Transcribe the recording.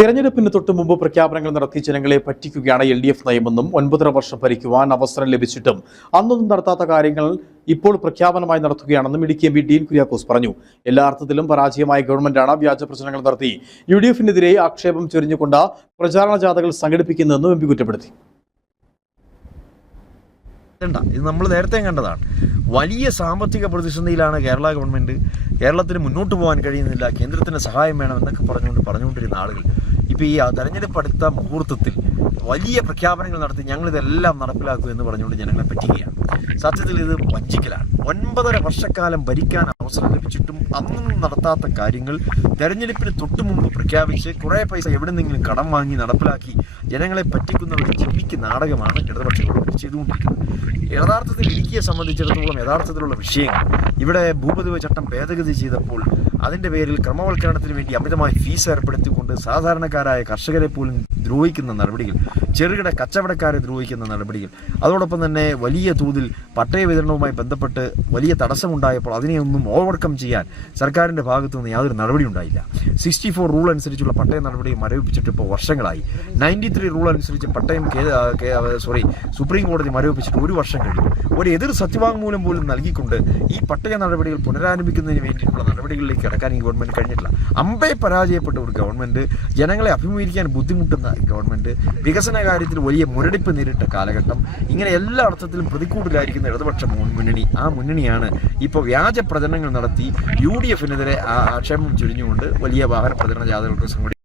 തെരഞ്ഞെടുപ്പിന് തൊട്ട് മുമ്പ് പ്രഖ്യാപനങ്ങൾ നടത്തി ജനങ്ങളെ പറ്റിക്കുകയാണ് എൽ ഡി എഫ് നയമെന്നും ഒൻപതര വർഷം ഭരിക്കുവാൻ അവസരം ലഭിച്ചിട്ടും അന്നൊന്നും നടത്താത്ത കാര്യങ്ങൾ ഇപ്പോൾ പ്രഖ്യാപനമായി നടത്തുകയാണെന്നും ഇടുക്കി എം പി ഡീൻ കുര്യാക്കോസ് പറഞ്ഞു. എല്ലാ അർത്ഥത്തിലും പരാജയമായ ഗവൺമെന്റാണ് വ്യാജ പ്രശ്നങ്ങൾ നടത്തി. യു ഡി എഫിനെതിരെ ആക്ഷേപം ചൊരിഞ്ഞുകൊണ്ട് പ്രചാരണ ജാഥകൾ സംഘടിപ്പിക്കുന്നതെന്നും എം പി കുറ്റപ്പെടുത്തി. ഇത് നമ്മൾ നേരത്തെ കണ്ടതാണ്. വലിയ സാമ്പത്തിക പ്രതിസന്ധിയിലാണ് കേരള ഗവൺമെന്റ് കേരളത്തിന് മുന്നോട്ട് പോകാൻ കഴിയുന്നില്ല കേന്ദ്രത്തിന് സഹായം വേണമെന്നൊക്കെ പറഞ്ഞുകൊണ്ട് പറഞ്ഞുകൊണ്ടിരുന്ന ആളുകൾ. ഇപ്പോൾ ഈ തെരഞ്ഞെടുപ്പ് അടുത്ത മുഹൂർത്തത്തിൽ വലിയ പ്രഖ്യാപനങ്ങൾ നടത്തി ഞങ്ങളിതെല്ലാം നടപ്പിലാക്കും എന്ന് പറഞ്ഞുകൊണ്ട് ജനങ്ങളെ പറ്റിക്കുകയാണ്. സത്യത്തിൽ ഇത് വഞ്ചിക്കലാണ്. ഒൻപതര വർഷക്കാലം ഭരിക്കാൻ അവസരം ലഭിച്ചിട്ടും അന്നും നടത്താത്ത കാര്യങ്ങൾ തെരഞ്ഞെടുപ്പിന് തൊട്ടു മുമ്പ് പ്രഖ്യാപിച്ച് കുറേ പൈസ എവിടെ നിന്നെങ്കിലും കടം വാങ്ങി നടപ്പിലാക്കി ജനങ്ങളെ പറ്റിക്കുന്ന ഒരു ചെവിക്ക് നാടകമാണ് ഇടതുപക്ഷ ഗവൺമെന്റ് ചെയ്തുകൊണ്ടിരിക്കുന്നത് യഥാർത്ഥത്തിൽ ഇടുക്കിയെ സംബന്ധിച്ചിടത്തോളം യഥാർത്ഥത്തിലുള്ള വിഷയങ്ങൾ. ഇവിടെ ഭൂപതിവ ചട്ടം ഭേദഗതി ചെയ്തപ്പോൾ അതിന്റെ പേരിൽ ക്രമവൽക്കരണത്തിന് വേണ്ടി അമിതമായി ഫീസ് ഏർപ്പെടുത്തിക്കൊണ്ട് സാധാരണക്കാരായ കർഷകരെ പോലും ദ്രോഹിക്കുന്ന നടപടികൾ ചെറുകിട കച്ചവടക്കാരെ ദ്രോഹിക്കുന്ന നടപടികൾ അതോടൊപ്പം തന്നെ വലിയ തോതിൽ പട്ടയ വിതരണവുമായി ബന്ധപ്പെട്ട് വലിയ തടസ്സമുണ്ടായപ്പോൾ അതിനെയൊന്നും ഓവർകം ചെയ്യാൻ സർക്കാരിന്റെ ഭാഗത്തു നിന്ന് യാതൊരു നടപടി ഉണ്ടായില്ല. സിക്സ്റ്റി ഫോർ റൂൾ അനുസരിച്ചുള്ള പട്ടയ നടപടി മരവിപ്പിച്ചിട്ട് ഇപ്പോൾ വർഷങ്ങളായി. നയന്റി ത്രീ റൂൾ അനുസരിച്ച് പട്ടയം സോറി സുപ്രീം കോടതി മരവിപ്പിച്ചിട്ട് ഒരു വർഷം കഴിഞ്ഞു. ഒരു എതിർ സത്യവാങ്മൂലം പോലും നൽകിക്കൊണ്ട് ഈ പട്ടയ നടപടികൾ പുനരാരംഭിക്കുന്നതിന് വേണ്ടിയിട്ടുള്ള നടപടികളിലേക്ക് കടക്കാൻ ഈ ഗവൺമെന്റ് കഴിഞ്ഞിട്ടില്ല. അമ്പേ പരാജയപ്പെട്ട ഒരു ഗവൺമെന്റ് ജനങ്ങളെ അഭിമുഖീകരിക്കാൻ ബുദ്ധിമുട്ടുന്ന ഗവൺമെന്റ് വികസന കാര്യത്തിൽ വലിയ മുരടിപ്പ് നേരിട്ട കാലഘട്ടം ഇങ്ങനെ എല്ലാ അർത്ഥത്തിലും പ്രതിക്കൂട്ടിലായിരിക്കുന്ന ഇടതുപക്ഷ മുന്നണി. ആ മുന്നണിയാണ് ഇപ്പോൾ വ്യാജ പ്രചരണങ്ങൾ നടത്തി യു ഡി എഫിനെതിരെ ആക്ഷേപം ചൊരിഞ്ഞുകൊണ്ട് വലിയ വാഹന പ്രചരണ ജാഥകൾക്ക് സംഘടി